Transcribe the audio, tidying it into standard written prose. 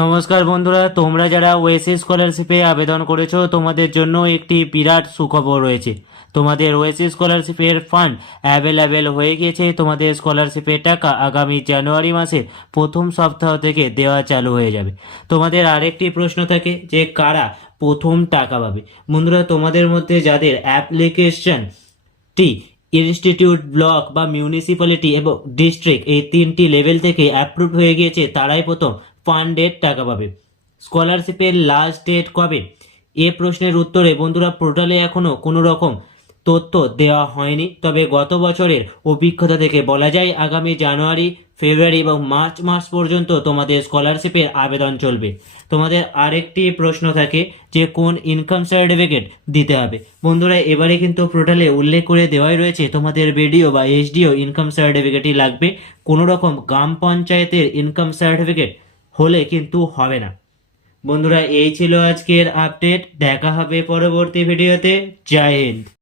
নমস্কার বন্ধুরা, তোমরা যারা ওয়েসিস স্কলারশিপে আবেদন করেছো তোমাদের জন্য একটি বিরাট সুখবর রয়েছে। তোমাদের ওয়েসিস স্কলারশিপের ফান্ড অ্যাভেলেবেল হয়ে গিয়েছে। তোমাদের স্কলারশিপের টাকা আগামী জানুয়ারি মাসের প্রথম সপ্তাহ থেকে দেওয়া চালু হয়ে যাবে। তোমাদের আরেকটি প্রশ্ন থাকে যে কারা প্রথম টাকা পাবে। বন্ধুরা, তোমাদের মধ্যে যাদের অ্যাপ্লিকেশনটি ইনস্টিটিউট, ব্লক বা মিউনিসিপ্যালিটি এবং ডিস্ট্রিক্ট এই তিনটি লেভেল থেকে অ্যাপ্রুভ হয়ে গিয়েছে তারাই প্রথম ফান্ডের টাকা পাবে। স্কলারশিপের লাস্ট ডেট কবে, এ প্রশ্নের উত্তরে বন্ধুরা পোর্টালে এখনো কোনো রকম তথ্য দেওয়া হয়নি। তবে গত বছরের অভিজ্ঞতা থেকে বলা যায় আগামী জানুয়ারি, ফেব্রুয়ারি এবং মার্চ মাস পর্যন্ত তোমাদের স্কলারশিপের আবেদন চলবে। তোমাদের আরেকটি প্রশ্ন থাকে যে কোন ইনকাম সার্টিফিকেট দিতে হবে। বন্ধুরা, এবারে কিন্তু পোর্টালে উল্লেখ করে দেওয়াই রয়েছে তোমাদের বিডিও বা এসডিও ইনকাম সার্টিফিকেটই লাগবে। কোনো রকম গ্রাম পঞ্চায়েতের ইনকাম সার্টিফিকেট হলে কিন্তু হবে না। বন্ধুরা, এই ছিল আজকের আপডেট। দেখা হবে পরবর্তী ভিডিওতে। জয় হিন্দ।